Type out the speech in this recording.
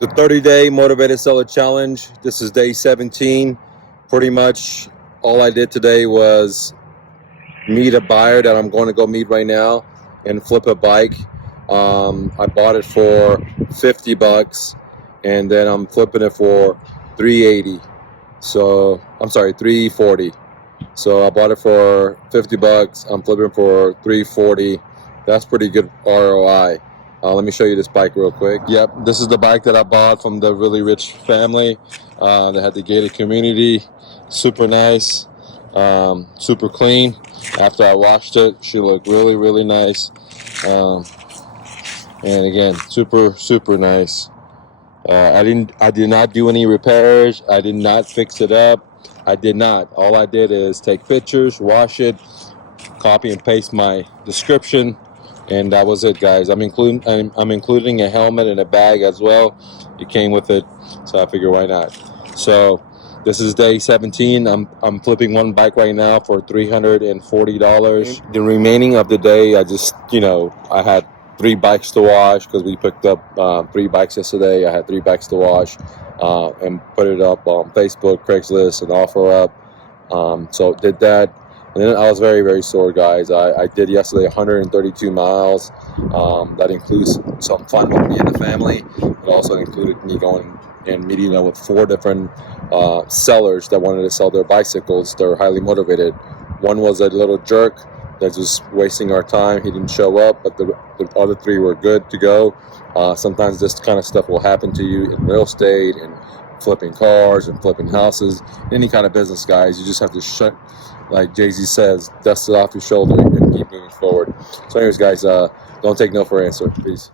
The 30-day motivated seller challenge. This is day 17. Pretty much all I did today was meet a buyer that I'm going to go meet right now and flip a bike. I bought it for 50 bucks and then I'm flipping it for 380. So I'm sorry, 340. So I bought it for 50 bucks. I'm flipping for 340. That's pretty good ROI. Let me show you this bike real quick. Yep, this is the bike that I bought from the really rich family. They had the gated community. Super nice, super clean. After I washed it, she looked really, really nice. And again, super nice. I did not do any repairs. I did not fix it up. I did not. All I did is take pictures, wash it, copy and paste my description, and that was it, guys. I'm including a helmet and a bag as well. It came with it, so I figured why not. So this is day 17. I'm flipping one bike right now for $340. The remaining of the day, I had 3 bikes to wash because we picked up 3 bikes yesterday. I had 3 bikes to wash and put it up on Facebook, Craigslist, and OfferUp. So did that. And then I was very, very sore, guys. I did yesterday 132 miles. That includes some fun with me and the family. It also included me going and meeting up with 4 different sellers that wanted to sell their bicycles. They're highly motivated. One was a little jerk that's just wasting our time. He didn't show up, but the other 3 were good to go. Sometimes this kind of stuff will happen to you in real estate and flipping cars and flipping houses, any kind of business, guys. You just have to like Jay-Z says, dust it off your shoulder and keep moving forward. So anyways, guys, don't take no for an answer. Peace.